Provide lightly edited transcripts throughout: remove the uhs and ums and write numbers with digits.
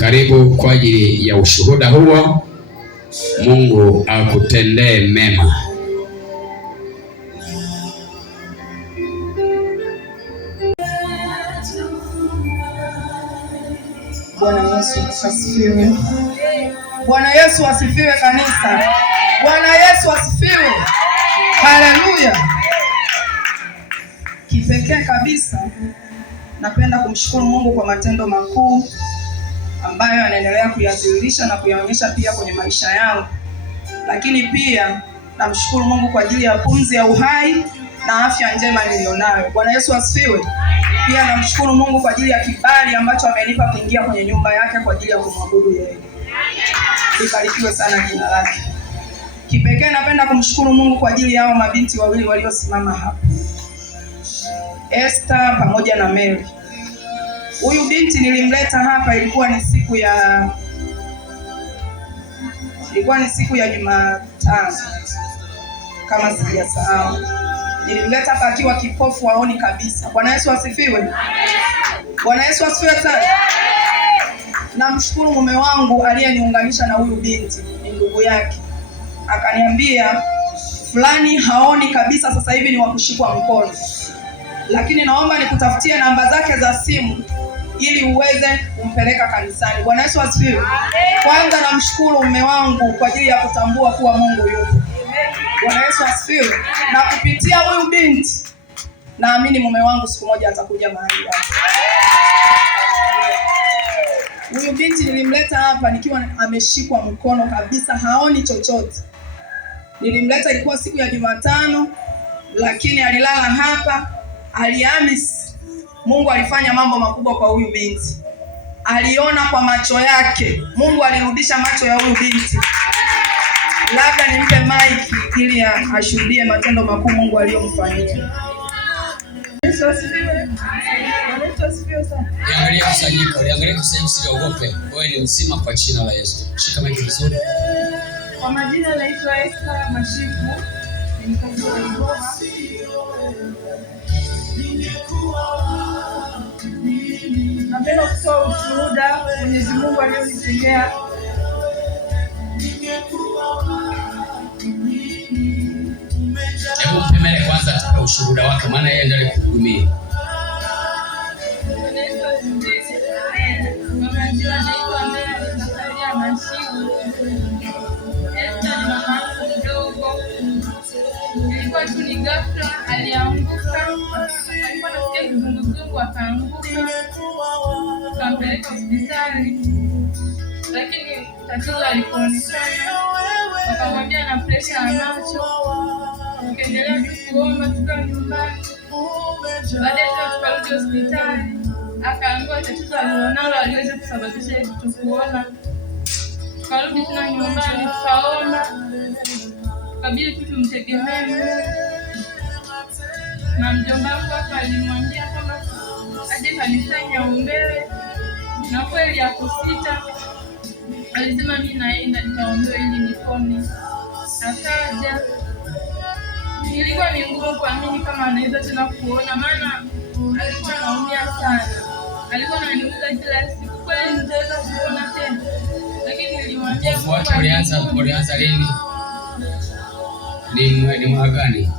Karibu kwa ajili ya ushuhuda huo. Mungu akutendee mema. Bwana Yesu asifiwe. Bwana Yesu asifiwe kanisa. Bwana Yesu asifiwe. Haleluya. Kipekee kabisa napenda kumshukuru Mungu kwa matendo makuu ambayo anaendelea kuyadhihirisha na kuyaonyesha pia kwenye maisha yangu. Lakini pia namshukuru Mungu kwa ajili ya pumzi ya uhai na afya njema nilionayo. Bwana Yesu asifiwe. Pia namshukuru Mungu kwa ajili ya kibali ambacho amenipa kuingia kwenye nyumba yake kwa ajili ya kumwabudu yeye. Ibarikiwe sana jina lake. Kipekee napenda kumshukuru Mungu kwa ajili ya hao mabinti wawili waliosimama hapa, Esther pamoja na Mary. Huyu binti nilimleta hapa, ilikuwa ni siku ya Jumatano kama sijasahau. Nilimleta hapa akiwa kipofu, haoni kabisa. Bwana Yesu asifiwe. Bwana Yesu asifiwe sana. Namshukuru mume wangu aliyeniunganisha na huyu binti, ni ndugu yake. Akaniambia fulani haoni kabisa, sasa hivi ni wa kushikwa mkono, lakini naomba nikutafutie namba zake za simu ili uweze kumpeleka kanisani. Bwana Yesu asifiwe. Kwanza namshukuru mume wangu kwa ajili ya kutambua kuwa Mungu yupo. Bwana Yesu asifiwe. Na kupitia huyu binti naamini mume wangu siku moja atakuja mahali hapa. Huyu binti nilimleta hapa nikiwa ameshikwa mkono kabisa, haoni chochote. Nilimleta ilikuwa siku ya Jumatano, lakini alilala hapa. Alhamisi Mungu alifanya mambo makubwa kwa huyu binti. Aliona kwa macho yake. Mungu alirudisha macho ya huyu binti. Labda nimpe mic ili ashuhudie matendo makuu Mungu aliyomfanyia. Yesu asifiwe. Yesu asifiwe sana. Angalia kusanyiko, usiogope. Wewe ni mzima kwa jina la Yesu. Shika mic vizuri. Kwa majina naitwa Esther Mashiku. Ni mkazi wa Igoma. Napenda kutoa ushuhuda Mwenyezi Mungu aliyonitendea. Hebu mpemele kwanza atupe ushuhuda wake, maana yeye ndiye alikuhudumia. Ni ghafla alianguka, alikuwa anasikia kizunguzungu, akaanguka, tukampeleka hospitali, lakini tatizo alipoonekana wakamwambia ana presha ya macho. Tukaendelea kuomba, tukaa nyumbani. Baadaye tukarudi hospitali, akaambiwa tatizo alilonalo aliweza kusababisha kutokuona. Tukarudi tena nyumbani, tukaomba, tukabidi tu tumtegemee Mungu. Na mjomba wangu hapa alimwambia kwamba aje kanisani aombewe, na kweli hakusita. Alisema mimi naenda nikaombewe ili nipone. Akaja. Ilikuwa ni ngumu kuamini kama anaweza tena kuona, maana alikuwa anaumia sana. Alikuwa ananiuliza kila siku, kweli nitaweza kuona tena? Lakini nilimwambia kwamba ulianza lini? Ni mwaka gani?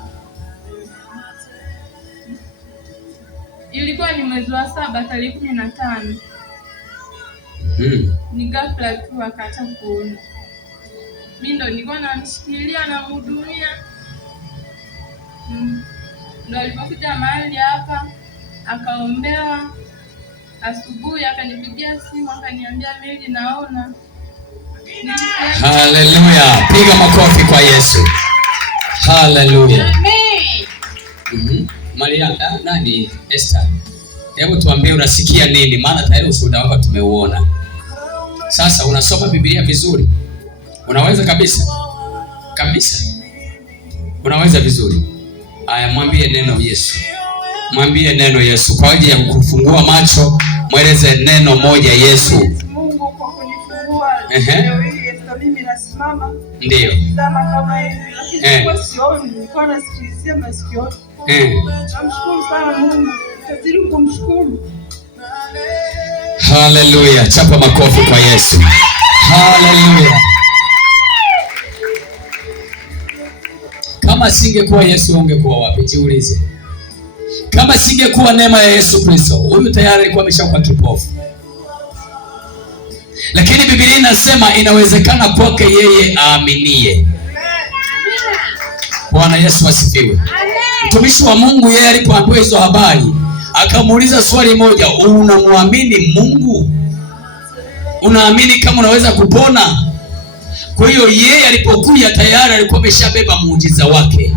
Ilikuwa ni mwezi wa 7 tarehe 15. Ni ghafla tu akaacha kuona. Mimi ndo nilikuwa namshikilia na mhudumia. Ndo alipokuja mahali hapa akaombewa. Asubuhi akanipigia simu akaniambia Mary naona. Haleluya. Piga makofi kwa Yesu. Haleluya. Amen. Maria, nani Esther? Hebu tuambie unasikia nini? Maana tayari ushuhuda wako tumeuona. Sasa unasoma Biblia vizuri? Unaweza kabisa? Kabisa. Unaweza vizuri. Aya, mwambie neno Yesu. Mwambie neno Yesu kwa ajili ya kufungua macho, mweleze neno moja Yesu. Mungu kwa kunifungua. Leo hii Esther mimi nasimama. Ndio. Kama kama hivi. Lakini kwa sioni, nilikuwa nasikilizia masikio. Namshukuru sana Mungu. Tazidi kumshukuru. Haleluya, chapa makofi kwa Yesu. Haleluya. Kama singekuwa Yesu ungekuwa wapi? Jiulize. Kama singekuwa neema ya Yesu Kristo, huyu tayari alikuwa ameshakuwa kipofu. Lakini Biblia inasema inawezekana kwake yeye aaminie. Bwana Yesu asifiwe. Mtumishi wa Mungu yeye alipoambiwa hizo habari, akamuuliza swali moja, unamwamini Mungu? Unaamini kama unaweza kupona? Kwa hiyo yeye alipokuja tayari alikuwa ameshabeba muujiza wake.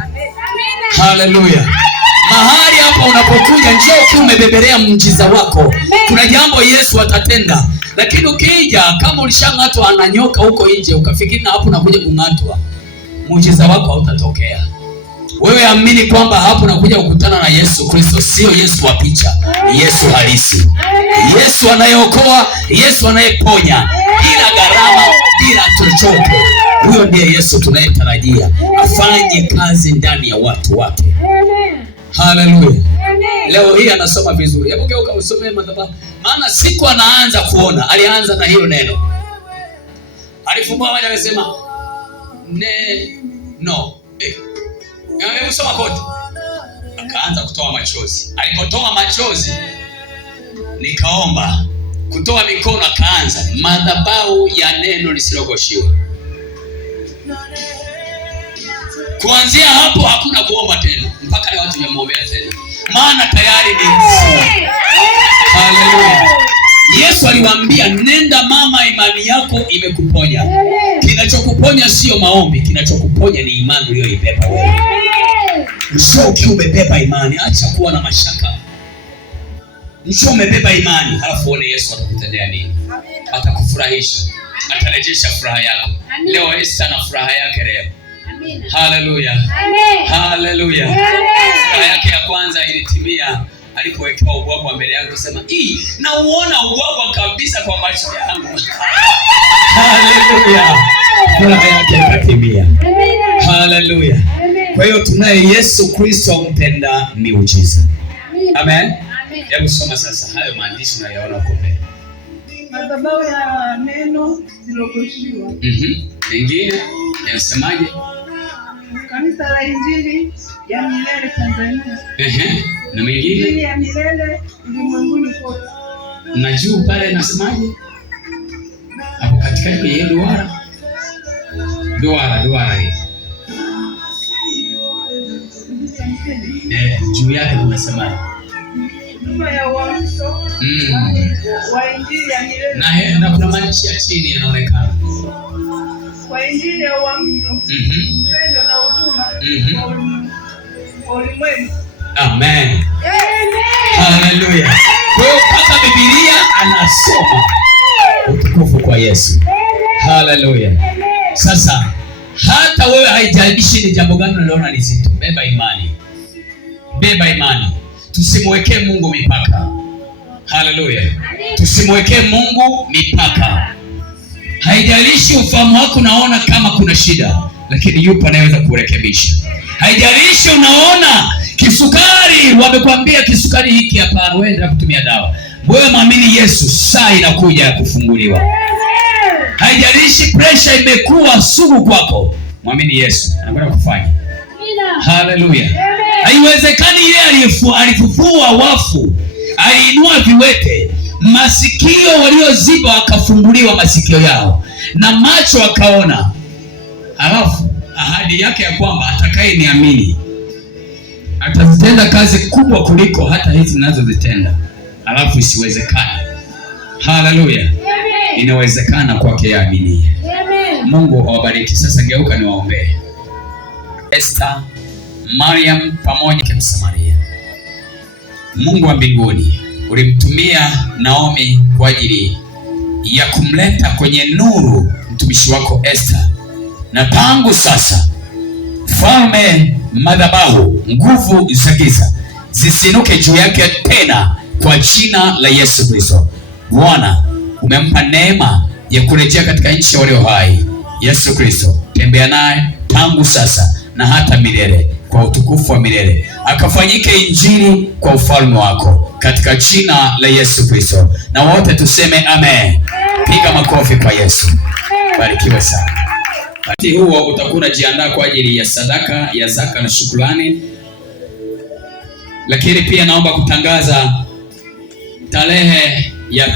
Haleluya. Mahali hapa unapokuja njoo ukiwa umebebelea muujiza wako. Kuna jambo Yesu atatenda. Lakini ukija kama ulishang'atwa na nyoka huko nje ukafikiri na hapo nakuja kung'atwa, muujiza wako hautatokea. Wewe amini kwamba hapo nakuja kukutana na Yesu Kristo, sio Yesu wa picha, Yesu halisi. Yesu anayeokoa, Yesu anayeponya bila gharama, bila chochote. Huyo ndiye Yesu tunayetarajia afanye kazi ndani ya watu wake. Haleluya. Leo hii anasoma vizuri. Hebu geuka usomee madhabahu. Maana siku anaanza kuona, alianza na hilo neno. Alifumbua macho akasema no. Hebu soma kote. Akaanza kutoa machozi. Alipotoa machozi nikaomba, kutoa mikono akaanza madhabahu ya neno lisilogoshiwa. Kuanzia hapo hakuna kuomba tena. Mpaka leo tumemwombea tena. Maana tayari ni mzima. Haleluya. Yesu aliwaambia nenda mama, imani yako imekuponya. Kinachokuponya sio maombi, kinachokuponya ni imani uliyoibeba wewe. Njoo ukiwa umebeba imani, acha kuwa na mashaka. Njoo umebeba imani, halafu uone Yesu atakutendea nini. Atakufurahisha, atarejesha furaha yako. Leo Yesu ana furaha yake leo. Haleluya. Haleluya. Furaha yake ya kwanza ilitimia alipowekewa ubwabwa mbele yake kusema, na uona ubwabwa kabisa kwa macho yangu. Haleluya. Furaha yake ikatimia. Haleluya. Kwa hiyo tunaye Yesu Kristo mpenda miujiza. Amen. Hebu soma sasa hayo maandishi unayoona huko mbele. Madhabahu ya neno lilogoshiwa. Mengine yanasemaje? Kanisa la Injili ya milele Tanzania. Na mengine? Injili ya milele ulimwenguni kote. Na juu pale nasemaje? Hapo katikati kwenye duara. Duara hii. Juu yake kunasemaje? Huduma ya uamsho wa Injili ya milele. Na kuna maandishi ya chini yanaonekana. Kwa Injili ya uamsho, upendo na huduma kwa ulimwengu. Amen. Haleluya. Kwa hiyo mpaka Biblia anasoma utukufu kwa Yesu. Haleluya. Sasa hata wewe haijalishi ni jambo gani unaona ni zito, beba imani. Beba imani. Tusimwekee Mungu mipaka. Haleluya. Tusimwekee Mungu mipaka. Haijalishi ufahamu wako unaona kama kuna shida, lakini yupo anayeweza kurekebisha. Haijalishi unaona kisukari, wamekwambia kisukari hiki hapana, wewe endelea kutumia dawa. Wewe muamini Yesu, saa inakuja ya kufunguliwa. Haijalishi pressure imekuwa sugu kwako, muamini Yesu, anakwenda kufanya. Haleluya. Haiwezekani yeye alifufua wafu, aliinua viwete, masikio walioziba wakafunguliwa masikio yao, na macho akaona. Alafu ahadi yake ya kwamba atakayeniamini atazitenda kazi kubwa kuliko hata hizi ninazozitenda. Alafu isiwezekane. Haleluya. Inawezekana kwake yaaminie. Mungu awabariki. Sasa geuka niwaombee. Esther, Mariam pamoja na Msamaria. Mungu wa mbinguni, ulimtumia Naomi kwa ajili ya kumleta kwenye nuru mtumishi wako Esther. Na tangu sasa, falme, madhabahu, nguvu za giza zisinuke juu yake tena kwa jina la Yesu Kristo. Bwana, umempa neema ya kurejea katika nchi ya walio hai. Yesu Kristo, tembea naye tangu sasa na hata milele, kwa utukufu wa milele. Akafanyike injili kwa ufalme wako. katika jina la Yesu Kristo, na wote tuseme amen. Piga makofi kwa Yesu. Barikiwe sana. Wakati huo utakuwa unajiandaa kwa ajili ya sadaka ya zaka na shukrani, lakini pia naomba kutangaza tarehe ya